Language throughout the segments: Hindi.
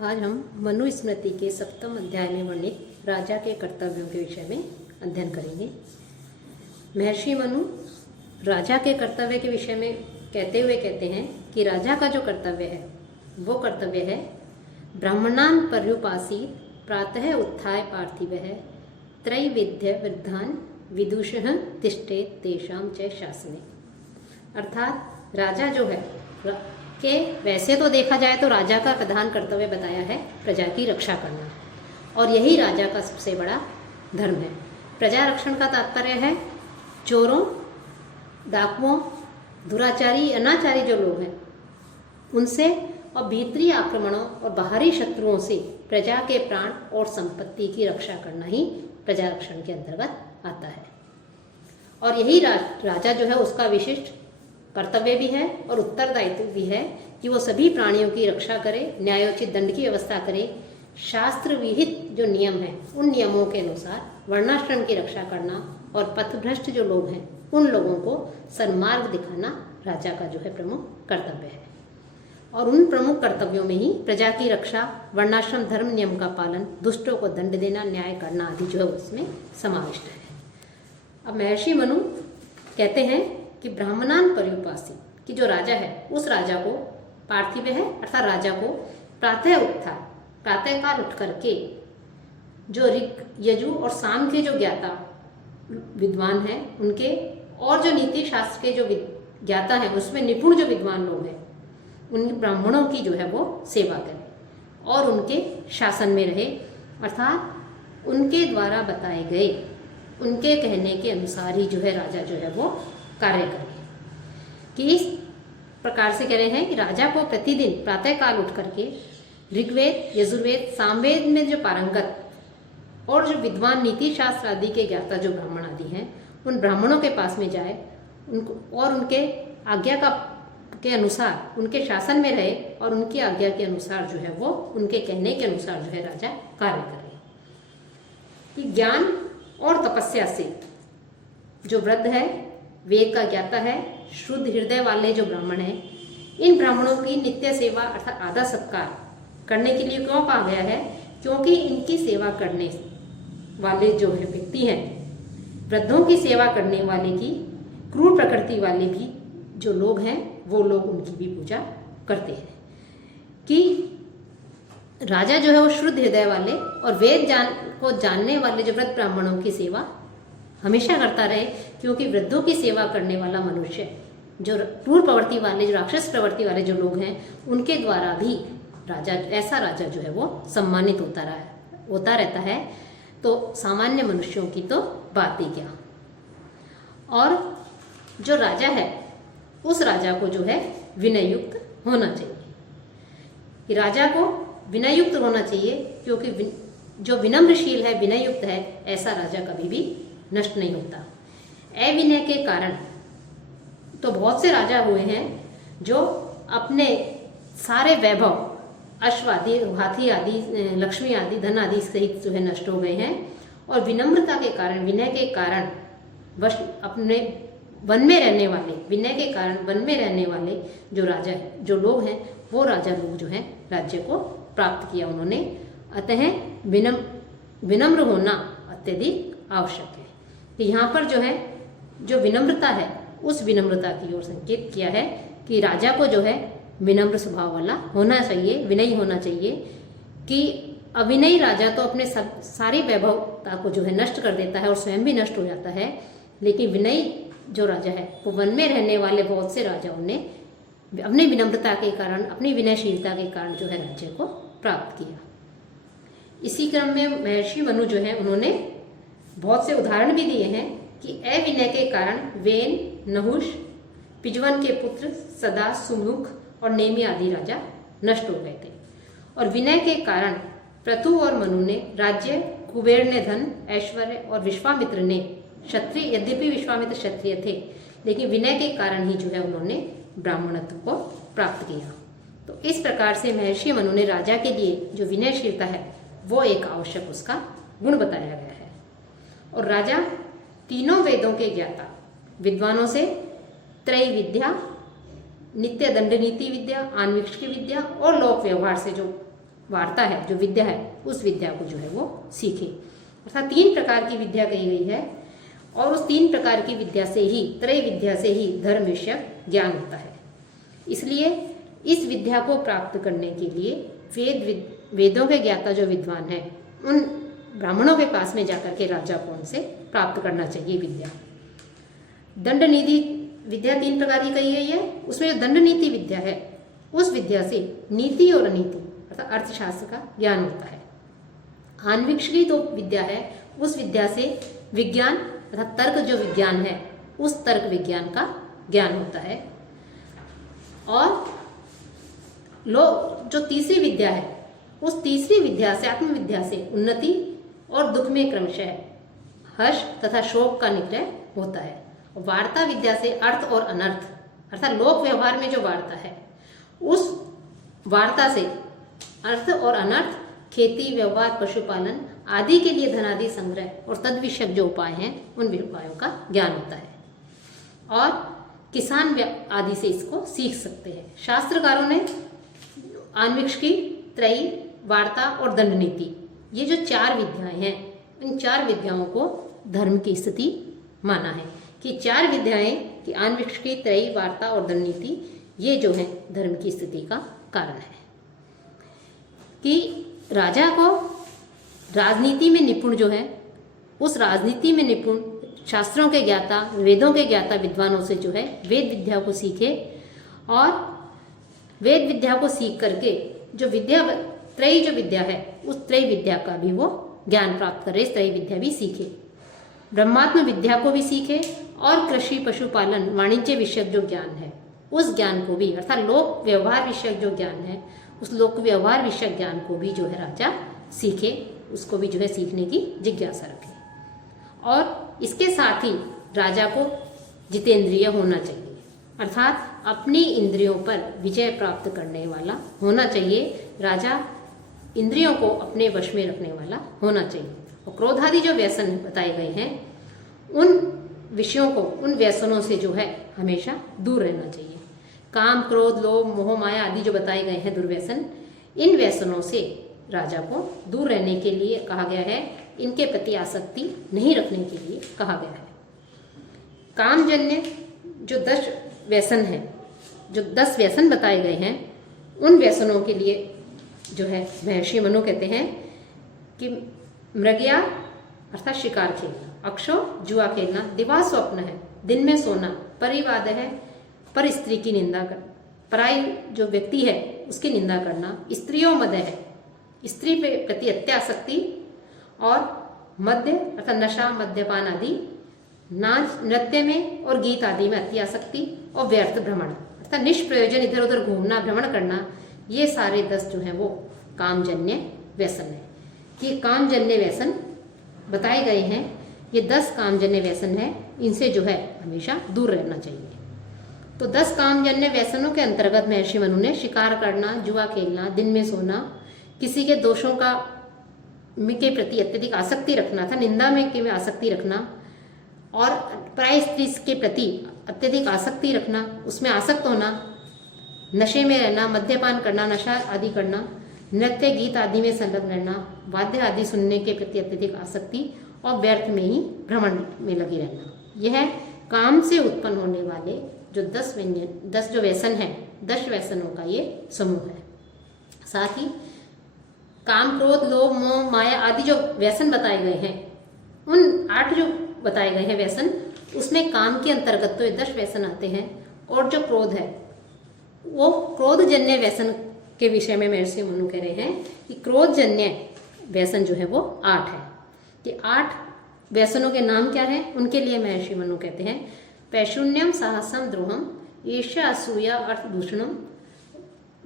आज हम मनुस्मृति के 7वें अध्याय में वर्णित राजा के कर्तव्यों के विषय में अध्ययन करेंगे। महर्षि मनु राजा के कर्तव्य के विषय में कहते हुए कहते हैं कि राजा का जो कर्तव्य है वो कर्तव्य है ब्राह्मणान पर्युपासीत प्रातः उत्थाय पार्थिवः त्रैविध्य वृद्धान विदुषः तिष्ठेत तेषां च शासने। अर्थात राजा जो है कि वैसे तो देखा जाए तो राजा का प्रधान कर्तव्य बताया है प्रजा की रक्षा करना, और यही राजा का सबसे बड़ा धर्म है। प्रजा रक्षण का तात्पर्य है चोरों, डाकुओं, दुराचारी, अनाचारी जो लोग हैं उनसे और भीतरी आक्रमणों और बाहरी शत्रुओं से प्रजा के प्राण और संपत्ति की रक्षा करना ही प्रजा रक्षण के अंतर्गत आता है। और यही राजा जो है उसका विशिष्ट कर्तव्य भी है और उत्तरदायित्व भी है कि वो सभी प्राणियों की रक्षा करे, न्यायोचित दंड की व्यवस्था करे, शास्त्र विहित जो नियम हैं उन नियमों के अनुसार वर्णाश्रम की रक्षा करना और पथभ्रष्ट जो लोग हैं उन लोगों को सन्मार्ग दिखाना राजा का जो है प्रमुख कर्तव्य है। और उन प्रमुख कर्तव्यों में ही प्रजा की रक्षा, वर्णाश्रम धर्म नियम का पालन, दुष्टों को दंड देना, न्याय करना आदि जो है उसमें समाविष्ट है। अब महर्षि मनु कहते हैं कि ब्राह्मणान पर्युपासी कि जो राजा है उस राजा को पार्थिव है अर्थात राजा को प्रातः उत्थान प्रातःकाल उठ करके जो ऋग, यजु और साम के जो ज्ञाता विद्वान हैं उनके और जो नीति शास्त्र के जो ज्ञाता हैं उसमें निपुण जो विद्वान लोग हैं उन ब्राह्मणों की जो है वो सेवा करें और उनके शासन में रहे, अर्थात उनके द्वारा बताए गए उनके कहने के अनुसार ही जो है राजा जो है वो कार्य करें। कि इस प्रकार से कह रहे हैं कि राजा को प्रतिदिन प्रातःकाल उठ करके ऋग्वेद, यजुर्वेद, सामवेद में जो पारंगत और जो विद्वान नीति शास्त्र आदि के ज्ञाता जो ब्राह्मण आदि हैं उन ब्राह्मणों के पास में जाए, उनको और उनके आज्ञा के अनुसार उनके शासन में रहे और उनकी आज्ञा के अनुसार जो है वो उनके कहने के अनुसार जो है राजा कार्य करे। कि ज्ञान और तपस्या से जो वृद्ध है, वेद का ज्ञाता है, शुद्ध हृदय वाले जो ब्राह्मण हैं, इन ब्राह्मणों की नित्य सेवा अर्थात आदर सत्कार करने के लिए क्यों कहा गया है? क्योंकि इनकी सेवा करने वाले जो है व्यक्ति हैं, वृद्धों की सेवा करने वाले की क्रूर प्रकृति वाले भी जो लोग हैं वो लोग उनकी भी पूजा करते हैं। कि राजा जो है वो शुद्ध हृदय वाले और वेद को जानने वाले जो वृद्ध ब्राह्मणों की सेवा हमेशा करता रहे, क्योंकि वृद्धों की सेवा करने वाला मनुष्य जो क्रूर प्रवृत्ति वाले, जो राक्षस प्रवृत्ति वाले जो लोग हैं उनके द्वारा भी ऐसा राजा जो है वो सम्मानित होता रहता है। तो सामान्य मनुष्यों की तो बात ही क्या। और जो राजा है उस राजा को जो है विनयुक्त होना चाहिए। कि राजा को विनयुक्त होना चाहिए, क्योंकि जो विनम्रशील है, विनयुक्त है, ऐसा राजा कभी भी नष्ट नहीं होता। अविनय के कारण तो बहुत से राजा हुए हैं जो अपने सारे वैभव, अश्व आदि, हाथी आदि, लक्ष्मी आदि, धन आदि सहित जो है नष्ट हो गए हैं। और विनम्रता के कारण, विनय के कारण बस अपने वन में रहने वाले, विनय के कारण वन में रहने वाले जो राजा है, जो लोग हैं, वो राजा लोग जो हैं राज्य को प्राप्त किया उन्होंने। अतः विनम्र होना अत्यधिक आवश्यक है। कि यहाँ पर जो है जो विनम्रता है उस विनम्रता की ओर संकेत किया है कि राजा को जो है विनम्र स्वभाव वाला होना चाहिए, विनयी होना चाहिए। कि अविनयी राजा तो अपने सारी वैभवता को जो है नष्ट कर देता है और स्वयं भी नष्ट हो जाता है, लेकिन विनयी जो राजा है वो वन में रहने वाले बहुत से राजाओं ने अपनी विनम्रता के कारण, अपनी विनयशीलता के कारण जो है राज्य को प्राप्त किया। इसी क्रम में महर्षि मनु जो है उन्होंने बहुत से उदाहरण भी दिए हैं कि अविनय के कारण वेन, नहुष, पिजवन के पुत्र सदा, सुमुख और नेमि आदि राजा नष्ट हो गए थे। और विनय के कारण प्रतु और मनु ने राज्य, कुबेर ने धन, ऐश्वर्य और विश्वामित्र ने क्षत्रिय, यद्यपि विश्वामित्र क्षत्रिय थे लेकिन विनय के कारण ही जो है उन्होंने ब्राह्मणत्व को प्राप्त किया। तो इस प्रकार से महर्षि मनु ने राजा के लिए जो विनयशीलता है वो एक आवश्यक उसका गुण बताया गया है। और राजा तीनों वेदों के ज्ञाता विद्वानों से त्रय विद्या, नित्य दंड नीति विद्या, आन्वीक्षिक विद्या और लोक व्यवहार से जो वार्ता है, जो विद्या है, उस विद्या को जो है वो सीखे। अर्थात 3 प्रकार की विद्या कही गई है और उस 3 प्रकार की विद्या से ही, त्रय विद्या से ही धर्म विषयक ज्ञान होता है। इसलिए इस विद्या को प्राप्त करने के लिए वेदों के ज्ञाता जो विद्वान है, उन ब्राह्मणों के पास में जाकर के राजा को उनसे प्राप्त करना चाहिए विद्या। दंड नीति विद्या 3 प्रकार की कही गई है। उसमें जो दंड नीति विद्या है, उस विद्या से नीति और अनीति अर्थात अर्थशास्त्र का ज्ञान होता है। आन्वीक्षिकी जो विद्या है, उस विद्या से विज्ञान अर्थात तर्क जो विज्ञान है, उस तर्क विज्ञान का ज्ञान होता है। और जो तीसरी विद्या है, उस तीसरी विद्या से, आत्मविद्या से उन्नति और दुख में क्रमशः हर्ष तथा शोक का निग्रह होता है। वार्ता विद्या से अर्थ और अनर्थ अर्थात लोक व्यवहार में जो वार्ता है, उस वार्ता से अर्थ और अनर्थ, खेती, व्यवहार, पशुपालन आदि के लिए धनादि संग्रह और तद विषयक जो उपाय हैं, उन उपायों का ज्ञान होता है और किसान आदि से इसको सीख सकते हैं। शास्त्रकारों ने आन्वीक्षिकी, त्रयी, वार्ता और दंड नीति, ये जो 4 विद्याएं हैं, इन 4 विद्याओं को धर्म की स्थिति माना है कि 4 विद्याएं कि आन्वीक्षिकी, त्रयी, वार्ता और दंड नीति, ये जो है धर्म की स्थिति का कारण है। कि राजा को राजनीति में निपुण जो है, उस राजनीति में निपुण शास्त्रों के ज्ञाता, वेदों के ज्ञाता विद्वानों से जो है वेद विद्या को सीखे और वेद विद्या को सीख करके जो विद्या त्रयी जो विद्या है, उस त्रयी विद्या का भी वो ज्ञान प्राप्त करे, त्रयी विद्या भी सीखे, ब्रह्मात्म विद्या को भी सीखे और कृषि, पशुपालन, वाणिज्य विषयक जो ज्ञान है, उस ज्ञान को भी अर्थात लोक व्यवहार विषयक जो ज्ञान है, उस लोक व्यवहार विषयक ज्ञान को भी जो है राजा सीखे, उसको भी जो है सीखने की जिज्ञासा रखे। और इसके साथ ही राजा को जितेंद्रिय होना चाहिए, अर्थात अपनी इंद्रियों पर विजय प्राप्त करने वाला होना चाहिए। राजा इंद्रियों को अपने वश में रखने वाला होना चाहिए। और क्रोधादि जो व्यसन बताए गए हैं, उन विषयों को, उन व्यसनों से जो है हमेशा दूर रहना चाहिए। काम, क्रोध, लोभ, मोह, माया आदि जो बताए गए हैं दुर्व्यसन, इन व्यसनों से राजा को दूर रहने के लिए कहा गया है, इनके प्रति आसक्ति नहीं रखने के लिए कहा गया है। कामजन्य जो 10 व्यसन है, जो 10 व्यसन बताए गए हैं, उन व्यसनों के लिए जो है महर्षि मनु कहते हैं कि मृगया अर्थात शिकार खेलना, अक्षो जुआ खेलना, दिवा स्वप्न है, दिन में सोना, परिवाद है, पर स्त्री की निंदा कर, पराई जो व्यक्ति है उसकी निंदा करना, स्त्रियों मद है, स्त्री पे प्रति अत्यासक्ति, और मद्य अर्थात नशा, मद्यपान आदि, नाच, नृत्य में और गीत आदि में अत्यासक्ति, और व्यर्थ भ्रमण अर्थात निष्प्रयोजन इधर उधर घूमना, भ्रमण करना, ये सारे 10 जो है वो कामजन्य व्यसन है। ये कामजन्य व्यसन बताए गए हैं, ये 10 कामजन्य व्यसन है, इनसे जो है हमेशा दूर रहना चाहिए। तो 10 कामजन्य व्यसनों के अंतर्गत महर्षि मनु ने शिकार करना, जुआ खेलना, दिन में सोना, किसी के दोषों का के प्रति अत्यधिक आसक्ति रखना था, निंदा में के आसक्ति रखना, और पराय स्त्री के प्रति अत्यधिक आसक्ति रखना, उसमें आसक्त होना, नशे में रहना, मद्यपान करना, नशा आदि करना, नृत्य, गीत आदि में संलग्न रहना, वाद्य आदि सुनने के प्रति अत्यधिक आसक्ति, और व्यर्थ में ही भ्रमण में लगी रहना, यह काम से उत्पन्न होने वाले जो 10 जो व्यसन है, 10 व्यसनों का ये समूह है। साथ ही काम, क्रोध, लोभ, मोह, माया आदि जो व्यसन बताए गए हैं, उन 8 जो बताए गए हैं व्यसन, उसमें काम के अंतर्गत तो ये 10 व्यसन आते हैं, और जो क्रोध है वो क्रोधजन्य व्यसन के विषय में महर्षि मनु कह रहे हैं कि क्रोधजन्य व्यसन जो है वो 8 है। कि 8 व्यसनों के नाम क्या है, उनके लिए महर्षि मनु कहते हैं पैशून्यम, साहसम, द्रोहम, ईर्ष्या, असूया, अर्थदूषणम,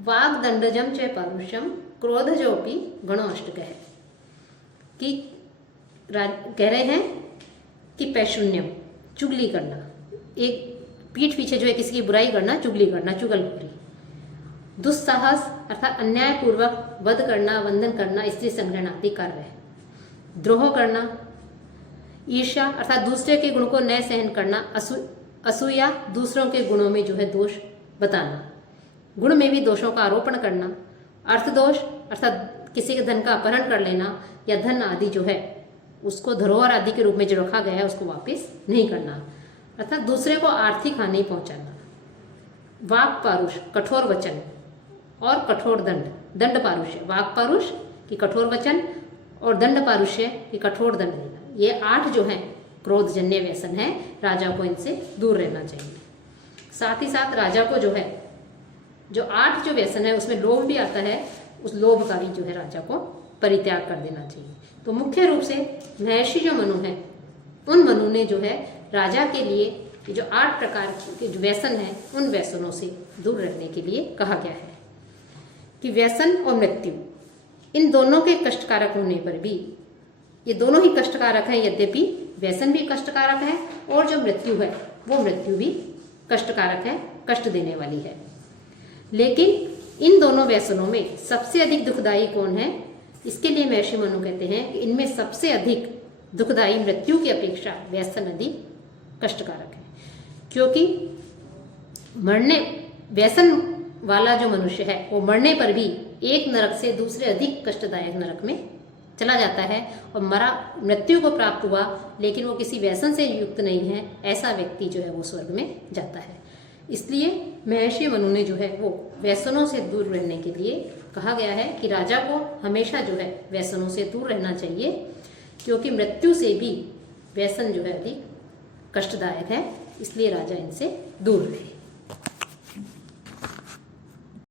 वाग्दंडजम च परुषम, क्रोधजोपि गणो अष्टकः। कि कह रहे हैं कि पैशून्यम चुगली करना, एक पीठ पीछे जो है किसी की बुराई करना, चुगली करना, चुगलखोरी, दुस्साहस अर्थात अन्यायपूर्वक वध करना, बंधन करना, स्त्री संग्रहण आदि कार्य है, द्रोह करना, ईर्ष्या अर्थात दूसरे के गुण को न सहन करना, असूया दूसरों के गुणों में जो है दोष बताना, गुण में भी दोषों का आरोपण करना, अर्थदोष अर्थात किसी के धन का अपहरण कर लेना या धन आदि जो है उसको धरोहर आदि के रूप में जो रखा गया है उसको वापस नहीं करना, अर्थात दूसरे को आर्थिक हानि पहुंचाना। वाक पारुष कठोर वचन और कठोर दंड, दंड पारुष्य, वाक पारुष की कठोर वचन और दंड पारुष्य की कठोर दंड देना, ये 8 जो हैं क्रोधजन्य व्यसन है, राजा को इनसे दूर रहना चाहिए। साथ ही साथ राजा को जो है जो 8 जो व्यसन है उसमें लोभ भी आता है, उस लोभ का भी जो है राजा को परित्याग कर देना चाहिए। तो मुख्य रूप से महर्षि जो मनु है उन मनु ने जो है राजा के लिए ये जो 8 प्रकार के जो व्यसन है उन व्यसनों से दूर रहने के लिए कहा गया है कि व्यसन और मृत्यु इन दोनों के कष्टकारक होने पर भी, ये दोनों ही कष्टकारक हैं, यद्यपि व्यसन भी कष्टकारक है और जो मृत्यु है वो मृत्यु भी कष्टकारक है, कष्ट देने वाली है। लेकिन इन दोनों व्यसनों में सबसे अधिक दुखदायी कौन है? इसके लिए महर्षि मनु कहते हैं कि इनमें सबसे अधिक दुखदायी मृत्यु की अपेक्षा व्यसन अधिक कष्टकारक है, क्योंकि व्यसन वाला जो मनुष्य है वो मरने पर भी एक नरक से दूसरे अधिक कष्टदायक नरक में चला जाता है, और मृत्यु को प्राप्त हुआ लेकिन वो किसी व्यसन से युक्त नहीं है, ऐसा व्यक्ति जो है वो स्वर्ग में जाता है। इसलिए महर्षि मनु ने जो है वो व्यसनों से दूर रहने के लिए कहा गया है कि राजा को हमेशा जो है व्यसनों से दूर रहना चाहिए, क्योंकि मृत्यु से भी व्यसन जो है अधिक कष्टदायक है, इसलिए राजा इनसे दूर रहे।